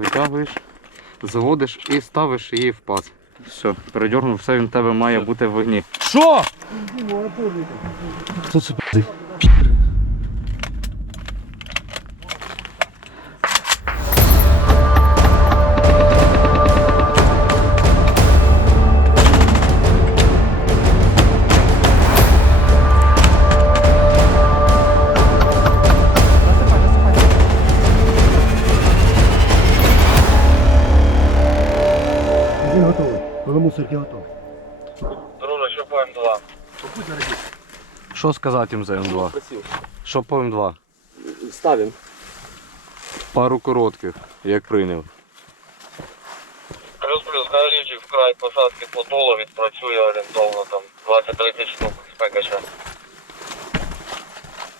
витягуєш, заводиш і ставиш її в паз. Все, передернув, все він в тебе має бути в вогні. Що? Хто це Коли. Друже, що по М2? Що сказати їм за М2? Що по М2? Ставим. Пару коротких, як прийняв. Плюс-плюс, налічі в край посадки плотолу відпрацює орієнтовно там 20-30 штук з пекача.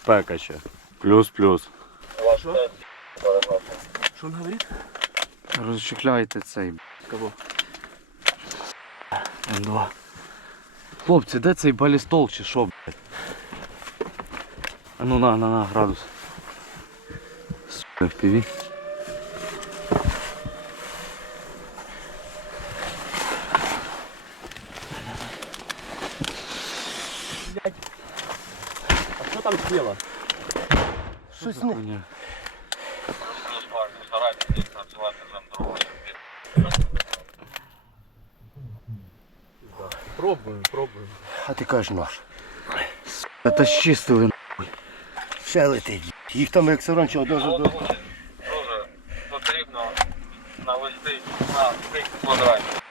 Пекаче. Плюс-плюс. Ваш тест переносить. Что он говорит? Розчехляйте цей. Кого? М2. Хлопці, де цей балістол чи що, блядь? А ну на, на, на, градус. Сука, впіві. А что там слева? Щось не. Пробуем, пробуем. А ти кажеш наш. Та щистили. Ще летить. Їх там як раніше одразу до. Дуже потрібно навести на стик квадратів.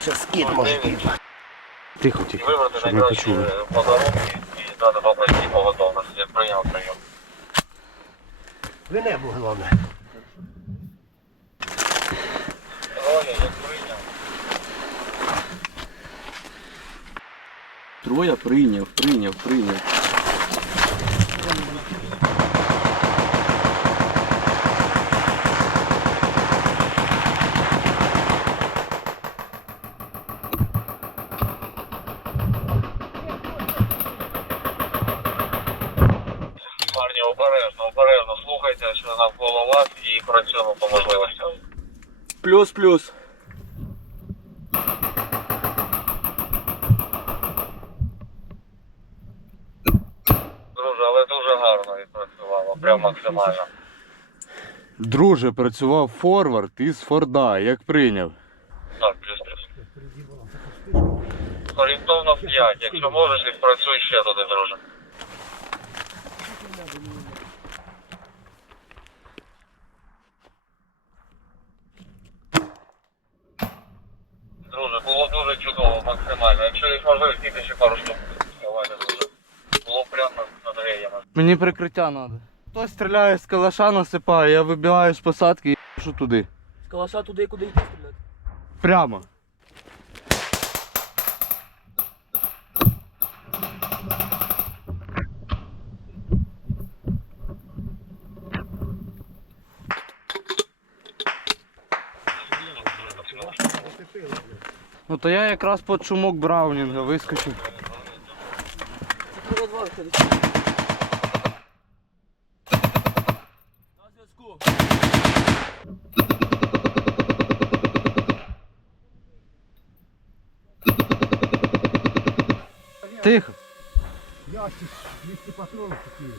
Ще скид може бути. Тихо, тихо, Вибрати щоб не найкращі почули. подарунки і дати попрості по готовності. Прийняв прийом. Ви небо головне. Троя прийняв, прийняв, прийняв. Парні, обережно, обережно слухайте, що навколо вас і працюємо по можливостям. Плюс-плюс. Максимально. Друже, працював форвард із Форда, як прийняв. Так, плюс-плюс. Орієнтовно в 5. Якщо можеш, відпрацюй ще туди, друже. Друже, було дуже чудово, максимально. Якщо є можливість, тільки ще пару штук. Давайте, друже. Було прямо над геями. Мені прикриття треба. Хтось стріляє з калаша, насипає, я вибігаю з посадки і пишу туди. З калаша туди куди йти стріляти. Прямо. Ну то я якраз під шумок Браунінга вискочив. Це Тихо. Ящик, 200 патронів такі.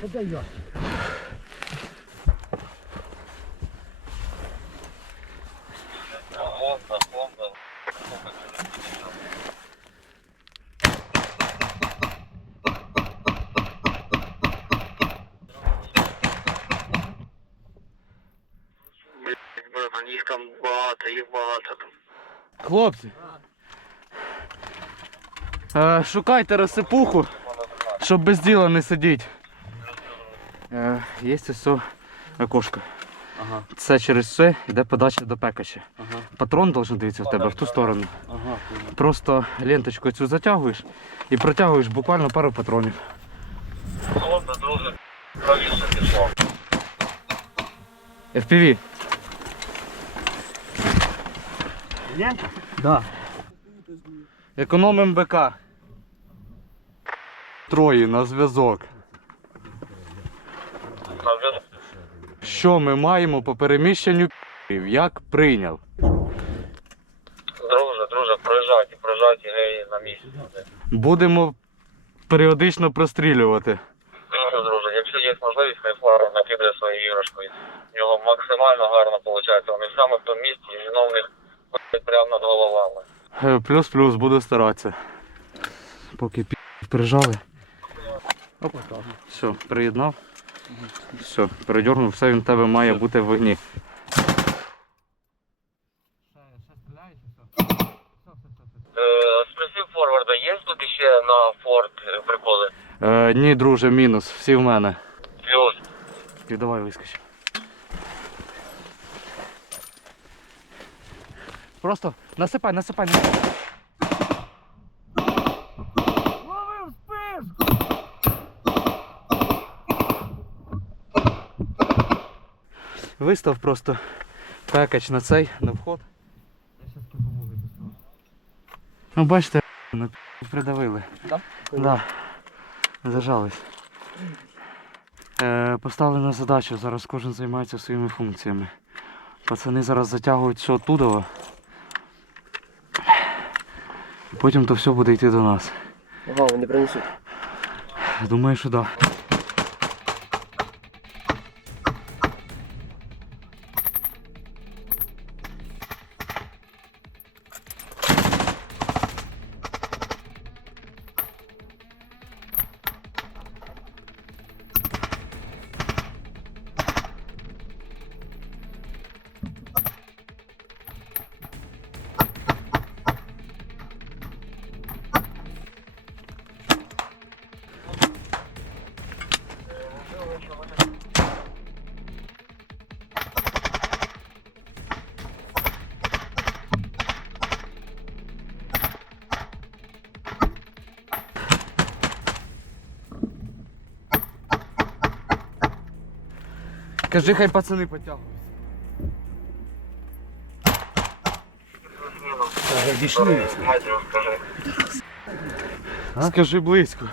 Куди ящик? Їх там багато, їх багато там. Хлопці. Е, шукайте розсипуху, щоб без діла не сидіти. Е, є ось окошко. Ага, Це через все йде подача до пекача. ага, Патрон должен дивитися в тебе в ту сторону. ага. Просто ленточку цю затягуєш і протягуєш буквально пару патронів. Ладно, друже, правіше пішло. FPV. Лента? Да. Економим БК. настрої на зв'язок. Що ми маємо по переміщенню пів? Як прийняв? Друже, друже, проїжджайте, проїжджайте, гей, на місці. Будемо періодично прострілювати. Друже, друже, якщо є можливість, хай фара накидає свою іграшку. В нього максимально гарно виходить. Вони саме в тому місці, і воно в них ходить прямо над головами. Е, Плюс-плюс, буду старатися. Поки пі прижали. Опа. Все, приєднав. Все, передернув, все він в тебе має бути в вогні. Е, Спросив форварда, є тут ще на форт е, приколи? Е, ні, друже, мінус. Всі в мене. Плюс. І давай вискочи. Просто насипай, насипай, насипай. Вистав просто пекач на цей, на вход. Ну бачите, на п- придавили. Да? Да. Зажались. Е, поставлена задача, зараз кожен займається своїми функціями. Пацани зараз затягують все оттуда. Потім то все буде йти до нас. Ага, вони принесуть. Думаю, що так. Да. Кажи, хай пацани потягують. Дійшли. Скажи. Скажи близько.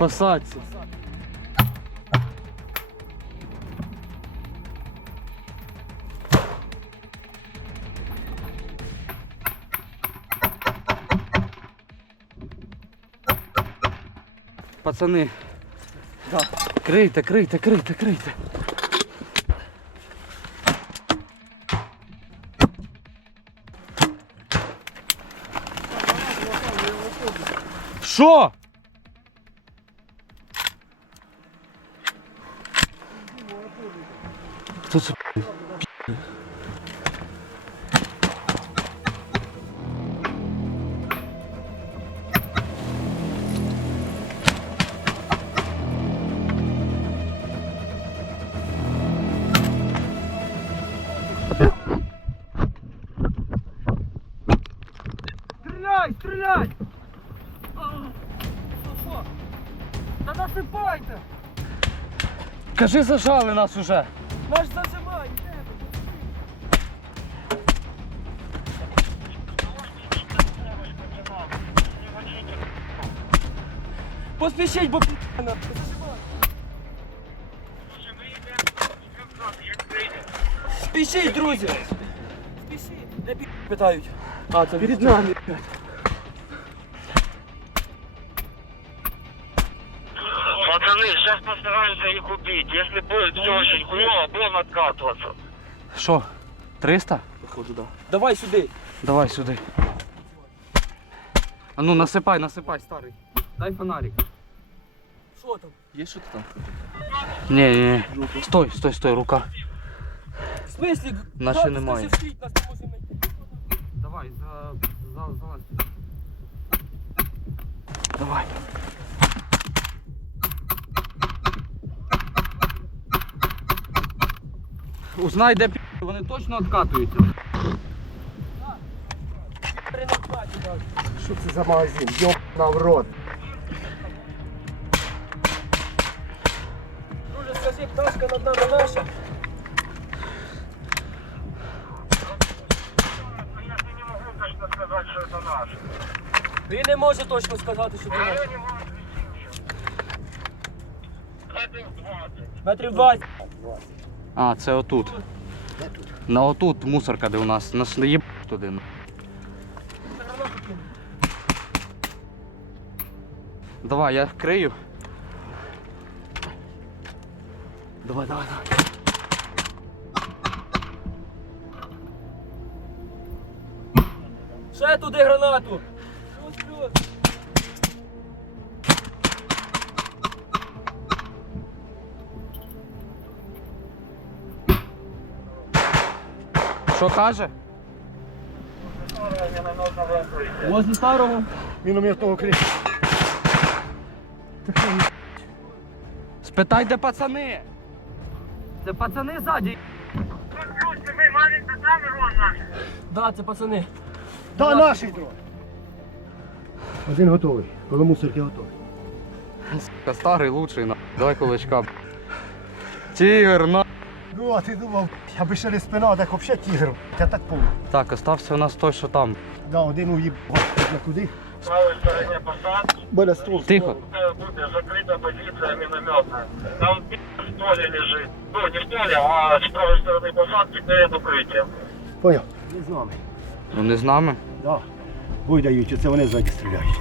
Десь Пацани. Да. Крийте, крийте, крийте, крийте. Що? Хто це? Стріляй, стріляй! Та насипайте! Кажи, зажали нас уже. Наш зажимай! Поспішіть, бо пі***на. Спішіть, друзі! Спішіть! Де пі*** питають? А, це перед нами. сейчас постараемся их убить. Если будет все очень хуево, будем откатываться. Що? 300? Походу, да. Давай сюди. Давай сюди. А ну насипай, насипай, старий. Дай фонарик. Що там? Є що там? Ні, ні, ні. Стой, стой, стой, рука. В смислі? Наче Гад, немає. скажи, стоїть, нас не може знайти. Давай, за, за, залазь. Давай. Узнай, де пі... Вони точно откатуються. Що це за магазин? Йоп в рот. Друже, скажи, пташка над нами наша. Він не може точно сказати, що це наш. не могу 20. Метрів 20. А, це отут. На отут мусорка, де у нас. Нас не їб туди. Давай, я крию. Давай, давай, давай. Ще туди гранату. Що каже? Возле старого. Мінометного крика. Спитай, де пацани. Це пацани ззаді. Да, це пацани. Та наший дрон. Один готовий. Коло мусорки готовий. Старий лучший на. Давай кулачка. Тігр на. Ну, а ти думав, аби ще не спина, так взагалі тігр. Я так помню. Так, остався у нас той, що там. Да, один уїб. На куди? В правой стороне посадки Біля ствол. Тихо. будет закрыта позиция минометная. Там в поле лежит. Ну, не в поле, а с правой стороны посадки перед укрытием. Поняв. Не з нами. Ну не з нами. Да. Бой дають, оце вони ззаді стріляють.